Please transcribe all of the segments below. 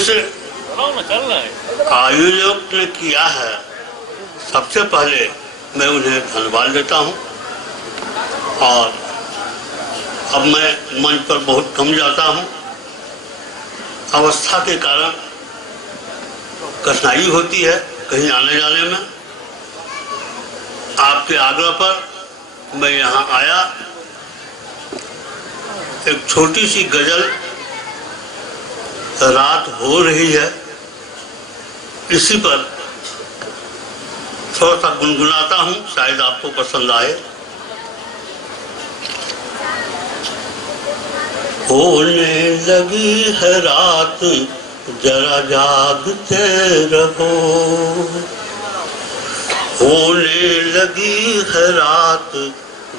जिस आयोजक ने किया है, सबसे पहले मैं उन्हें धन्यवाद देता हूँ। और अब मैं मंच पर बहुत कम जाता हूँ, अवस्था के कारण कठिनाई होती है कहीं आने जाने में। आपके आग्रह पर मैं यहाँ आया। एक छोटी सी गजल, रात हो रही है, इसी पर थोड़ा सा गुनगुनाता हूँ, शायद आपको पसंद आए। होने लगी है रात, जरा जागते रहो। होने लगी है रात,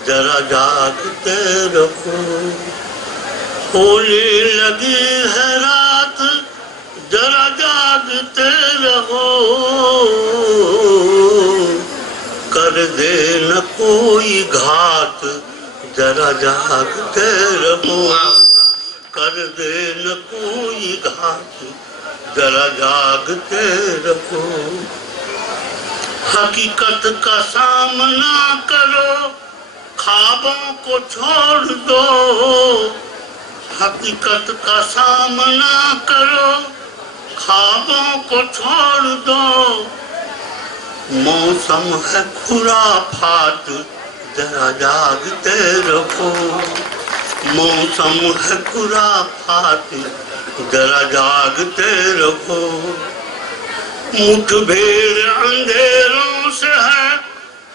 जरा जागते रहो। होने लगी है रात, जरा जागते रहो। कर दे न कोई घात, जरा जागते रहो। कर दे न कोई घात, जरा जागते रहो। हकीकत का सामना करो, ख्वाबों को छोड़ दो। हकीकत का सामना करो, ख्वाबों को छोड़ दो। मौसम है खुराफात, जरा जागते रहो। मौसम है खुराफात, जरा जागते रहो। मुठभेड़ अंधेरों से है,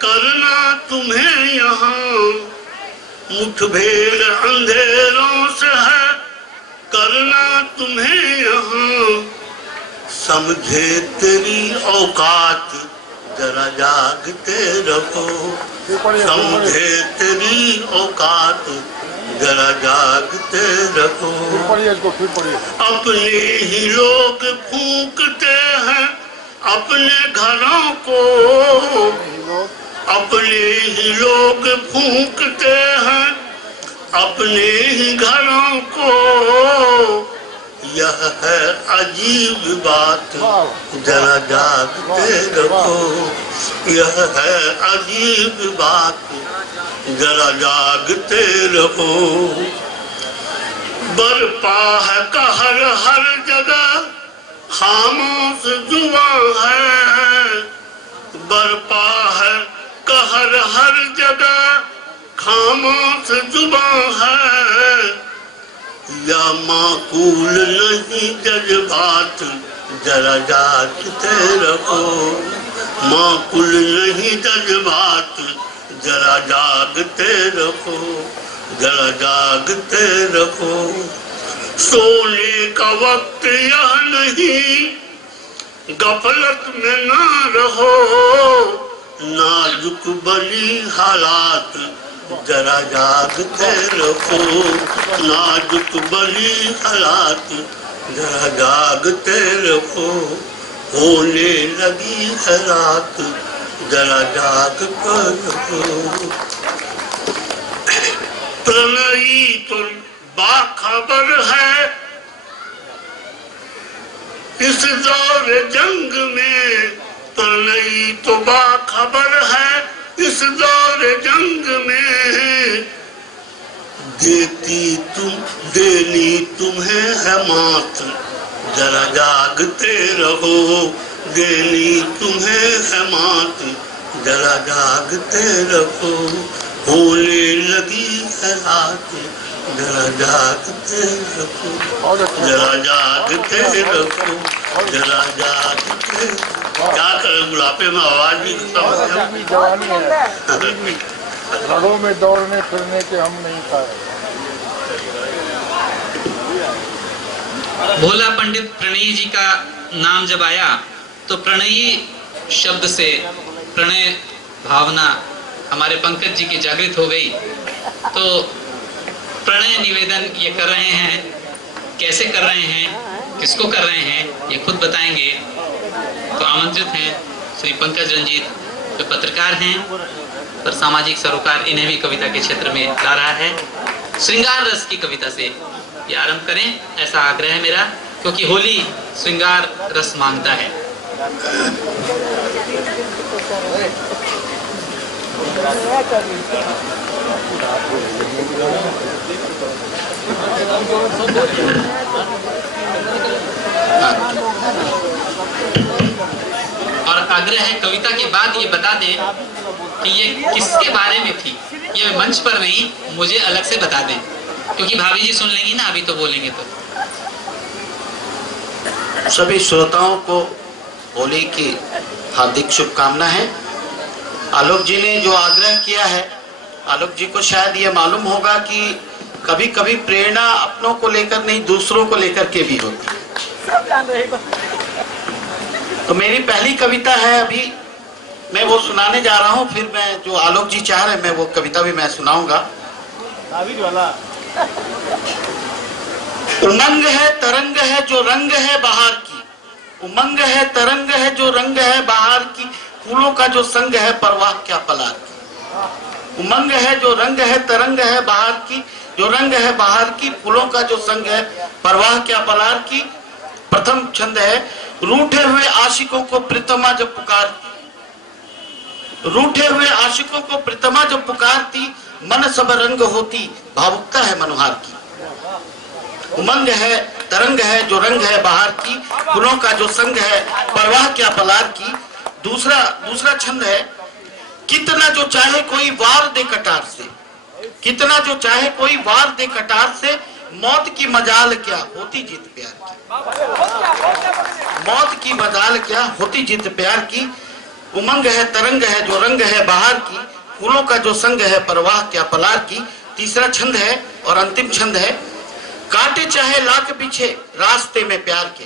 करना तुम्हें यहाँ। मुठभेड़ अंधेरों से है, करना तुम्हें यहाँ। समझे तेरी औकात, जरा जागते रहो। समझे तेरी औकात, जरा जागते रहो। अपने ही लोग फूंकते हैं अपने घरों को। अपने ही लोग फूंकते हैं अपने ही घरों को। यह है अजीब बात, जरा जागते रहो। यह है अजीब बात, जरा जागते रहो। बरपा है कहर हर जगह, खामोश जुबां है। बरपा है कहर हर जगह, खामोश जुबां है। या माकूल नहीं जज्बात, जरा जागते रहो। माकूल नहीं जज्बात, जरा जागते रहो। जरा जागते रहो। सोने का वक्त यह नहीं, गफलत में ना रहो। नाजुक बनी हालात, जरा जागते रहो। नाजुक बनी हालात, जरा जागते रहो। होने लगी है रात, जरा जाग कर रहो। प्रणयी तो बाखबर है इस दौर जंग में। प्रणयी तो बाखबर है इस दौर जंग में। देनी तुम्हें है मात, जरा जागते रहो। देनी तुम्हें है मात, जरा जागते रहो। होने लगी है रात, जरा जागते रहो। जरा जागते रहो। जरा जागते। क्या करें, बुढ़ापे में आवाज भी घरों में दौड़ने फिरने के हम नहीं पाए। भोला पंडित प्रणयी जी का नाम जब आया तो प्रणयी शब्द से प्रणय भावना हमारे पंकज जी की जागृत हो गई। तो प्रणय निवेदन ये कर रहे हैं, कैसे कर रहे हैं, किसको कर रहे हैं, ये खुद बताएंगे। तो आमंत्रित हैं श्री पंकज रंजीत, जो पत्रकार हैं पर सामाजिक सरोकार इन्हें भी कविता के क्षेत्र में ला रहा है। श्रृंगार रस की कविता से ये आरंभ करें, ऐसा आग्रह है मेरा। क्योंकि होली श्रृंगार रस मांगता है। और आग्रह है कविता के बाद ये बता दें कि ये किसके बारे में थी, ये मंच पर नहीं, मुझे अलग से बता दें, क्योंकि भाभी जी सुन लेंगी ना, अभी तो बोलेंगे तो। सभी श्रोताओं को होली की हार्दिक शुभकामना है। आलोक जी ने जो आग्रह किया है, आलोक जी को शायद ये मालूम होगा कि कभी कभी प्रेरणा अपनों को लेकर नहीं, दूसरों को लेकर के भी होती है। तो मेरी पहली कविता है, अभी मैं वो सुनाने जा रहा हूँ, फिर मैं जो आलोक जी चाह रहे हैं मैं वो कविता भी मैं सुनाऊंगा। उमंग है तरंग है जो रंग है बाहर की, उमंग है तरंग है जो रंग है बाहर की, फूलों का जो संग है परवाह क्या पलार की। उमंग है जो रंग है तरंग है बाहर की, जो रंग है बाहर की, फूलों का जो संग है परवाह क्या पलार की। प्रथम छंद है, रूठे हुए आशिकों को प्रीतमा जब पुकारती, रूठे हुए आशिकों को प्रीतमा जब पुकारती, मन सब रंग होती भावुकता है मनोहार की। उमंग है तरंग है जो रंग है बाहर की, फूलों का जो संग है परवाह क्या पलार की। दूसरा छंद है, कितना जो चाहे कोई वार दे कटार से, कितना जो चाहे कोई वार दे कटार से, मौत की मजाल क्या होती जीत प्यार की, मौत की मजाल क्या होती जीत प्यार की। उमंग है तरंग है जो रंग है बाहर की, फूलों का जो संग है परवाह क्या पलार की। तीसरा छंद है और अंतिम छंद है, कांटे चाहे लाख पीछे रास्ते में प्यार के,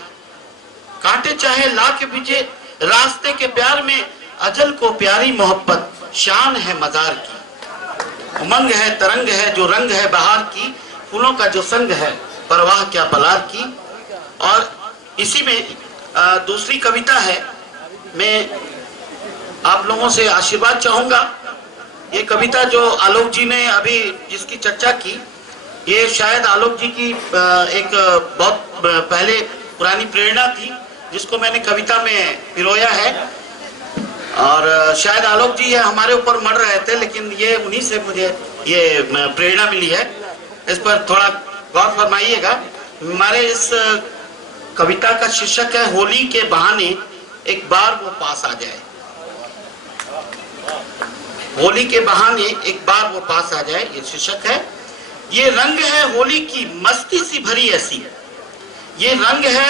कांटे चाहे लाख पीछे रास्ते के प्यार में, अजल को प्यारी मोहब्बत शान है मजार की। उमंग है तरंग है जो रंग है बाहर की, फूलों का जो संग है परवाह क्या पलार की। और इसी में दूसरी कविता है, मैं आप लोगों से आशीर्वाद चाहूंगा। ये कविता जो आलोक जी ने अभी जिसकी चर्चा की, ये शायद आलोक जी की एक बहुत पहले पुरानी प्रेरणा थी, जिसको मैंने कविता में पिरोया है। और शायद आलोक जी ये हमारे ऊपर मर रहे थे, लेकिन ये उन्हीं से मुझे ये प्रेरणा मिली है। इस पर थोड़ा गौर फरमाइएगा। हमारे इस कविता का शीर्षक है, होली के बहाने एक बार वो पास आ जाए, होली के बहाने एक बार वो पास आ जाए, ये शीर्षक है। ये रंग है होली की मस्ती सी भरी ऐसी, ये रंग है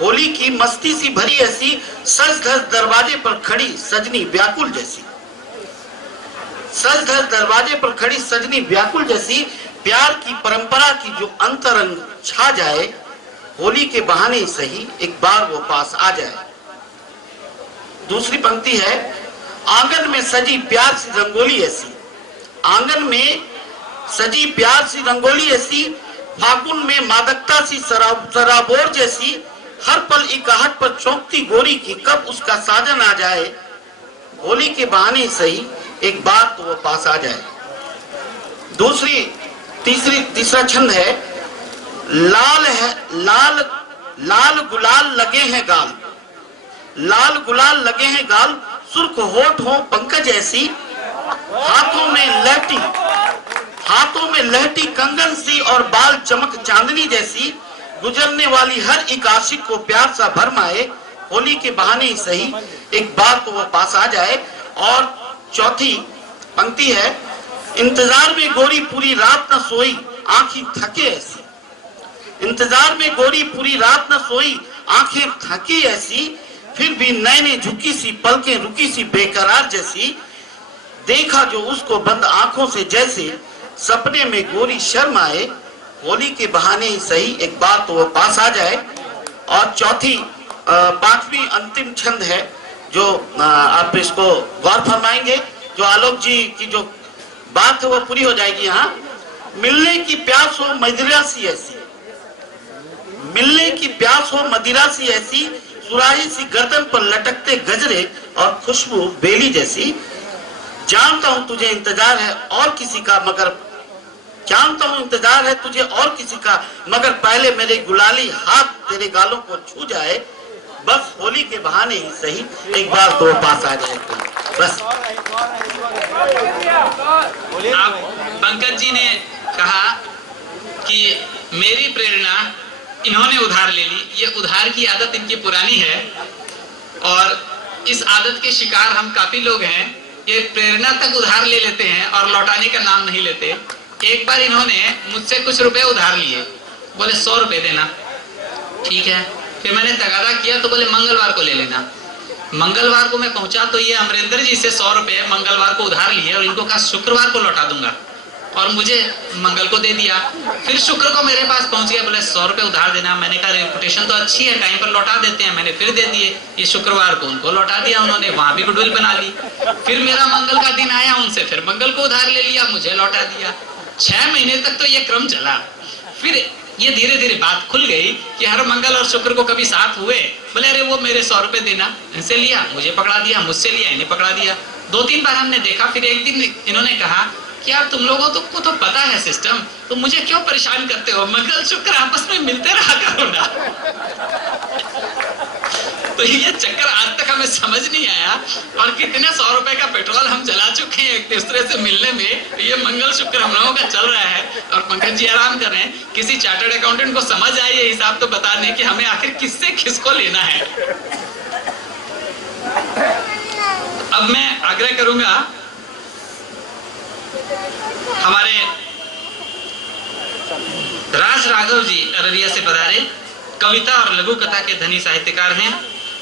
होली की मस्ती सी भरी ऐसी, सज धज दरवाजे पर खड़ी सजनी व्याकुल जैसी, सज धज दरवाजे पर खड़ी सजनी व्याकुल जैसी, प्यार की परंपरा की जो अंतरंग छा जाए, होली के बहाने ही सही एक बार वो पास आ जाए। दूसरी पंक्ति है, आंगन में सजी प्यार सी रंगोली ऐसी, आंगन में सजी प्यार सी रंगोली ऐसी, फागुन में मादकता सी सराबोर जैसी, हर पल इकाहट पर चौंकती गोरी की कब उसका साजन आ जाए, होली के बहाने सही एक बार तो वो पास आ जाए। तीसरा छंद है, लाल है लाल लाल गुलाल लगे हैं गाल, लाल गुलाल लगे हैं गाल, सुर्ख होठ हो पंकज ऐसी, हाथों में लहटी कंगन सी और बाल चमक चांदनी जैसी, गुजरने वाली हर एक आशिक को प्यार सा भरमाए, होली के बहाने ही सही एक बार तो वो पास आ जाए। और चौथी पंक्ति है, इंतजार में गोरी पूरी रात न सोई आंखें थके ऐसी, इंतजार में गोरी पूरी रात न सोई आंखें थकी ऐसी, फिर भी नैने झुकी सी पलकें रुकी सी बेकरार जैसी, देखा जो उसको बंद आंखों से जैसे, सपने में गोरी शर्म आए, होली के बहाने ही सही एक बार तो वो पास आ जाए। और पांचवी अंतिम छंद है, जो आप इसको गौर फरमाएंगे, जो आलोक जी की जो बात है वो पूरी हो जाएगी यहाँ। मिलने की प्यास हो मदिरा सी ऐसी, मिलने की प्यास हो मदिरा सी ऐसी, सुराही सी गर्दन पर लटकते गजरे और खुशबू बेली जैसी, जानता हूं तुझे इंतजार है और किसी का, मगर जानता हूँ इंतजार है तुझे और किसी का, मगर पहले मेरे गुलाली हाथ तेरे गालों को छू जाए। बस होली के बहाने ही सही एक बार तो पास आ जाए बस। अब पंकज जी ने कहा कि मेरी प्रेरणा इन्होंने उधार ले ली। ये उधार की आदत इनकी पुरानी है और इस आदत के शिकार हम काफी लोग हैं। ये प्रेरणा तक उधार ले लेते हैं और लौटाने का नाम नहीं लेते। एक बार इन्होंने मुझसे कुछ रुपए उधार लिए, बोले 100 रुपए देना। ठीक है, फिर मैंने तगादा किया तो बोले मंगलवार को ले लेना। मंगलवार को मैं पहुंचा तो ये अमरेंद्र जी से 100 रुपए मंगलवार को उधार लिए और इनको कहा शुक्रवार को लौटा दूंगा और मुझे मंगल को दे दिया। फिर शुक्र को मेरे पास पहुंच गया, बोले 100 रुपए उधार देना। मैंने कहा रेपुटेशन तो अच्छी है, टाइम पर लौटा देते हैं। मैंने फिर दे दिए। ये शुक्रवार को उनको लौटा दिया उन्होंने, वहां भी गुडविल बना ली। फिर मेरा मंगल का दिन आया, उनसे फिर मंगल को उधार ले लिया, मुझे लौटा दिया। 6 महीने तक तो ये क्रम चला। फिर ये धीरे धीरे बात खुल गई कि हर मंगल और शुक्र को कभी साथ हुए। बोले अरे वो मेरे 100 रुपए देना, इनसे लिया मुझे पकड़ा दिया, मुझसे लिया इन्हें पकड़ा दिया। 2-3 बार हमने देखा। फिर एक दिन इन्होंने कहा कि यार तुम लोगों को तो पता है सिस्टम, तो मुझे क्यों परेशान करते हो, मंगल शुक्र आपस में मिलते रहा करो ना। तो ये चक्कर आज तक हमें समझ नहीं आया और कितने 100 रुपए का पेट्रोल हम जला चुके हैं एक दूसरे से मिलने में। ये मंगल शुक्र हम लोगों का चल रहा है और पंकज जी आराम कर रहे हैं। किसी चार्टर्ड अकाउंटेंट को समझ आए ये हिसाब तो बता दें कि हमें आखिर किससे किसको लेना है। अब मैं आग्रह करूंगा हमारे राज राघव जी अररिया से पधारे, कविता और लघु कथा के धनी साहित्यकार हैं।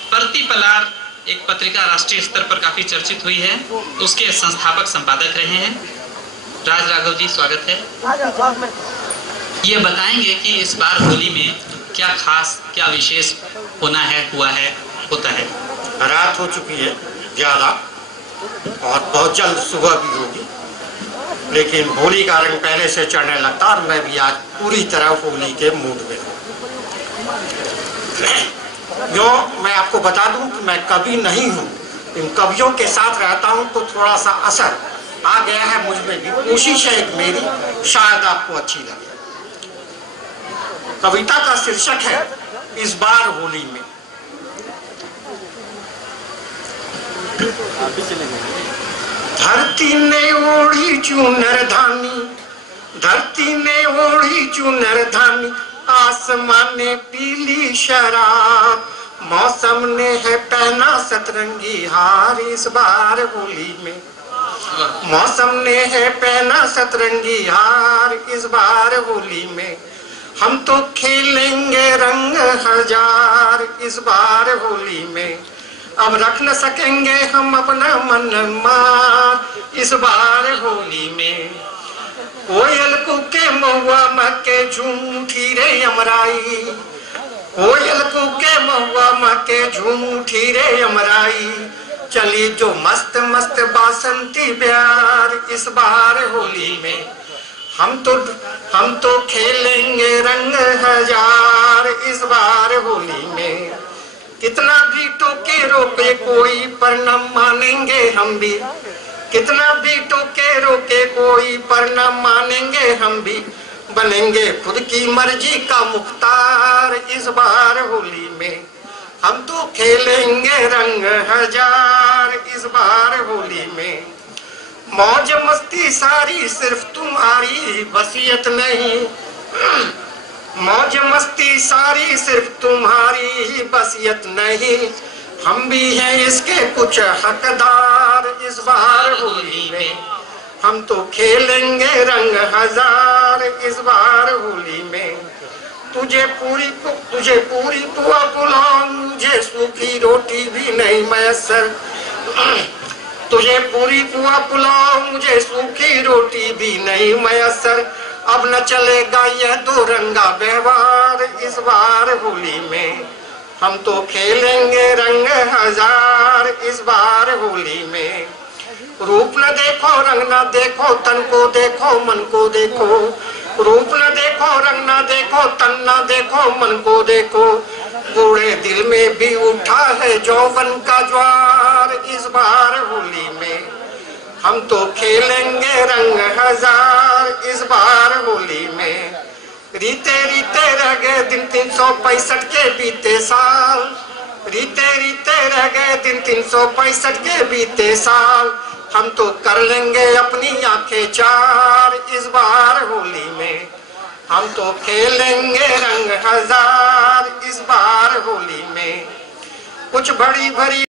प्रति पलार एक पत्रिका राष्ट्रीय स्तर पर काफी चर्चित हुई है, उसके संस्थापक संपादक रहे हैं। राज राघव जी स्वागत है। ये बताएंगे कि इस बार होली में क्या खास क्या विशेष होना है, हुआ है, होता है। रात हो चुकी है ज्यादा और बहुत जल्द सुबह भी होगी, लेकिन होली का रंग पहले से चढ़ने लगता और मैं भी आज पूरी तरह होली के मूड में हूँ। जो मैं आपको बता दूं कि मैं कवि नहीं हूँ, इन कवियों के साथ रहता हूँ तो थोड़ा सा असर आ गया है मुझ में भी। कोशिश है एक मेरी, शायद आपको अच्छी लगे। कविता का शीर्षक है इस बार होली में। धरती ने ओढ़ी चुनर धानी, धरती ने ओढ़ी चुनर धानी, आसमान ने पीली शराब, मौसम ने है पहना सतरंगी हार इस बार होली में। मौसम ने है पहना सतरंगी हार इस बार होली में। हम तो खेलेंगे रंग हजार इस बार होली में। अब रख न सकेंगे हम अपना मन मार इस बार होली में। कोयल कूके महुआ महके झूठी रे यमराई, कोयल कूके महुआ महके झूठी रे यमराई, चली जो मस्त मस्त बासंती प्यार इस बार होली में। हम तो खेलेंगे रंग हजार इस बार होली में। कितना भी टोके रोके कोई पर न मानेंगे हम भी, कितना भी टोके रोके कोई पर न मानेंगे हम भी। बनेंगे खुद की मर्जी का मुख्तार इस बार होली में। हम तो खेलेंगे रंग हजार इस बार होली में। मौज मस्ती सारी सिर्फ तुम्हारी बसियत नहीं, मौज मस्ती सारी सिर्फ तुम्हारी बसियत नहीं। हम भी हैं इसके कुछ हकदार इस बार होली में। हम तो खेलेंगे रंग हजार इस बार होली में। तुझे पूरी पुआ पुलाव, मुझे सूखी रोटी भी नहीं मैसर। तुझे पूरी पुआ पुलाव, मुझे सूखी रोटी भी नहीं मैसर। अब न चलेगा यह दो रंगा व्यवहार इस बार होली में। हम तो खेलेंगे रंग हजार इस बार होली में। रूप न देखो रंग न देखो, तन को देखो मन को देखो। रूप न देखो रंग न देखो, तन न देखो मन को देखो। बूढ़े दिल में भी उठा है जौवन का ज्वार इस बार होली में। हम तो खेलेंगे रंग हजार इस बार होली में। रीते रीते रह गए दिन 365 के बीते साल, रीते रीते रह गए दिन 365 के बीते साल। हम तो कर लेंगे अपनी आंखें चार इस बार होली में। हम तो खेलेंगे रंग हजार इस बार होली में। कुछ बड़ी भरी